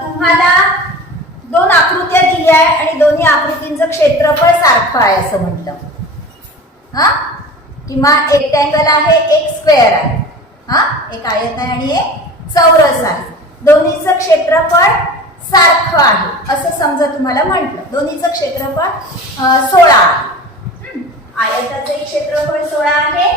तुम्हाला दोन आकृत्या दिल्या आहे आणि दोन्ही आकृतींचं क्षेत्रफळ सारखं आहे असं म्हणतं. हा, किंवा एक रेक्टँगल आहे एक स्क्वेअर आहे. हा, एक आयत आहे आणि एक चौरस आहे. दोन्हीचं क्षेत्रफळ सारखं आहे असं समजा तुम्हाला म्हटलं. दोन्हीचं क्षेत्रफळ 16 आहे. आयताचं क्षेत्रफळ 16 आहे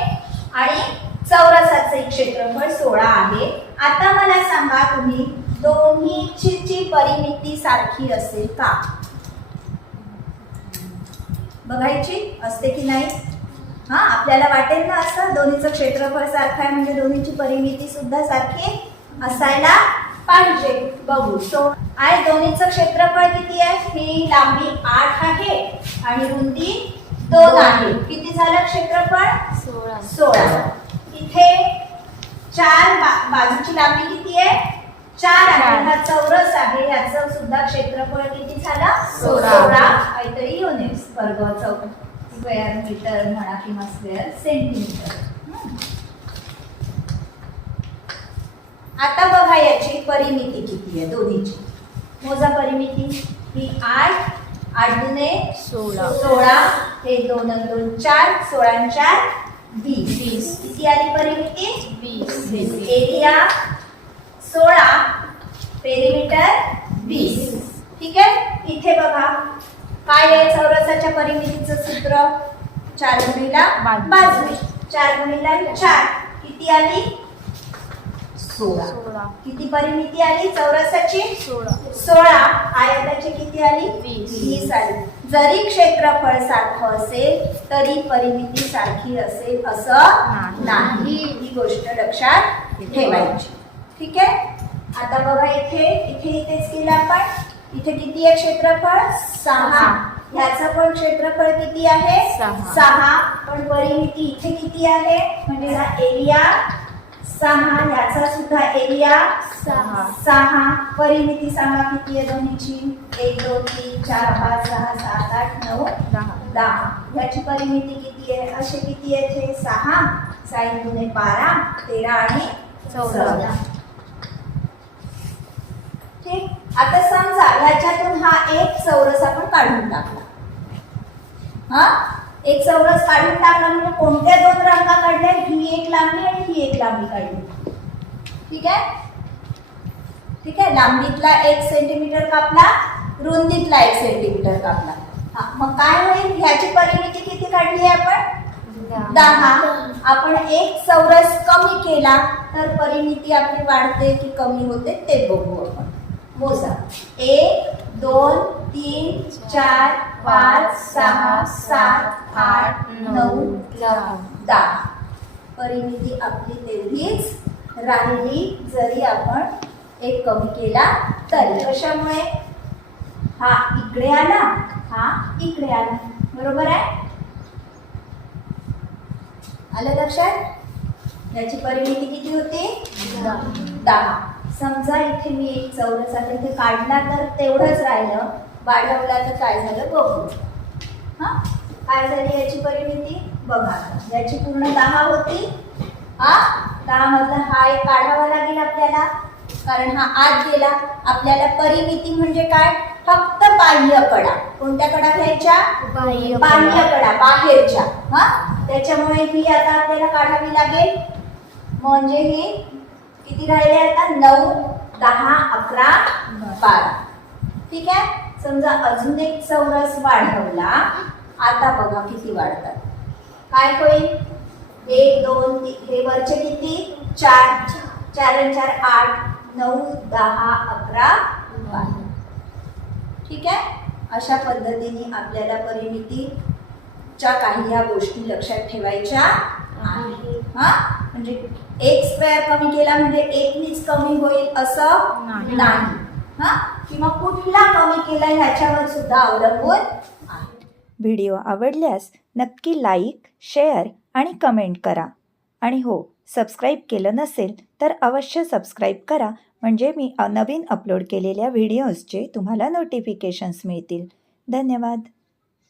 आणि चौरसाचे क्षेत्रफळ 16 आहे. आता मला सांगा तुम्ही दोन्हीची परिमिती सारखी असेल का? बघायची असते की नाही? हा, आपल्याला वाटेल ना असं दोन्हीचं क्षेत्रफळ सारखं आहे म्हणजे दोन्हीची परिमिती सुद्धा सारखी असायला पाहिजे. बघू. आणि दोन्हीचं क्षेत्रफळ किती आहे? ही लांबी 8 आहे आणि रुंदी 2 आहे. किती झालं क्षेत्रफळ? 16. इथे 4 बाजूची लांबी किती आहे? 4 आहे. हा चौरस आहे. याचं सुद्धा क्षेत्रफळ किती झालं? 16. काहीतरी युनिट्स, वर्ग, चौरस, स्क्वेअर मीटर म्हणा किंवा स्क्वेअर सेंटीमीटर. आता बघा याची परिमिती किती आहे दोन्हीची. मोजा परिमिती. ही 8, 8 दुने 16, हे 2 आणि 2 4, 16 आणि 4 20. किती आली परिमिती? 20. Area 16, perimeter 20. ठीक आहे. इथे बघा काय आहे चौरसाच्या परिमितीचं सूत्र? 4 गुणिला बाजू. 4 गुणिला 4 किती आली? 16. किती परिमिती आली चौरसाची? 16. आयताची किती आली? 20 आली. जरी क्षेत्रफळ सारखं असेल तरी परिमिती सारखी असेल असं नाही. ही गोष्ट लक्षात ठेवायची. ठीक आहे. आता बघा इथेच केलं आपण. इथे किती आहे क्षेत्रफळ? 6. ह्याचं पण क्षेत्रफळ किती आहे? 6. पण परिमिती इथे किती आहे? म्हणजे हा एरिया 6, याचा सुद्धा एरिया 6. परिमिती सांगा किती आहे दोन्हीची? 1 2 3 4 5 6 7 8 9 10. याची परिमिती किती आहे? असे किती आहे? 6, 6 गुणे 12, 13 आणि 14. ठीक. आता समजा ह्याच्यातून हा एक चौरस आपण काढून टाकला. हा, एक चौरस काढून टाकला म्हणजे कोणत्या दोन रंगा काढल्या? ही एक लांबी आणि ही एक लांबी काढली. ठीक आहे. ठीक आहे. लांबीतला 1 सेंटीमीटर कापला, रुंदीतला 1 सेंटीमीटर कापला. हा, मग काय होईल? ह्याची परिमिती किती काढली आपण? 10. आपण एक चौरस कमी केला तर परिमिती आपली वाढते की कमी होते ते बघू आपण. मोजा. 1 2 3 4 5 6 7 8 9 10. परिमिती आपली तेवढीच राहिली जरी आपण एक कमी केला तरी. कशामुळे? हा इकडे आला, हा इकडे आला. बरोबर आहे? आलं लक्षात? याची परिमिती किती होती? 10. समजा इथे मी एक चौरस आहे इथे काढला तर तेवढंच राहिलं, वाढवला तर काय झालं बघू. हा, काय झाली याची परिमिती? बघा. याची पूर्ण 10 होती. हा, 10 मधला हा एक काढावा लागेल आपल्याला कारण हा आत गेला. आपल्याला परिमिती म्हणजे काय? फक्त बाह्य कडा. कोणत्या कडा घ्यायच्या? बाह्य कडा, बाहेरच्या. हा, त्याच्यामुळे ही आता आपल्याला काढावी लागेल. म्हणजे ही किती राहिले आता? 9 10 11 12. ठीक आहे. समजा अजून एक चौरस वाढवला. आता बघा किती वाढतात. काय होईल? 1 2 3, हे वरचे किती? 4, 4 आणि 4 8 9 10 11 12. ठीक आहे. अशा पद्धतीने आपल्याला परिमितीच्या काही ह्या गोष्टी लक्षात ठेवायच्या आहेत. हा, म्हणजे 1 स्क्वेअर कमी केला म्हणजे 1 नीच कमी होईल असं नाही. हा, किंवा कुठला कमी केला ह्याच्यावर सुद्धा अवलंबून आहे. व्हिडिओ आवडल्यास नक्की लाईक, शेअर आणि कमेंट करा. आणि हो, सबस्क्राईब केलं नसेल तर अवश्य सबस्क्राईब करा म्हणजे मी नवीन अपलोड केलेल्या व्हिडिओजचे तुम्हाला नोटिफिकेशन्स मिळतील. धन्यवाद.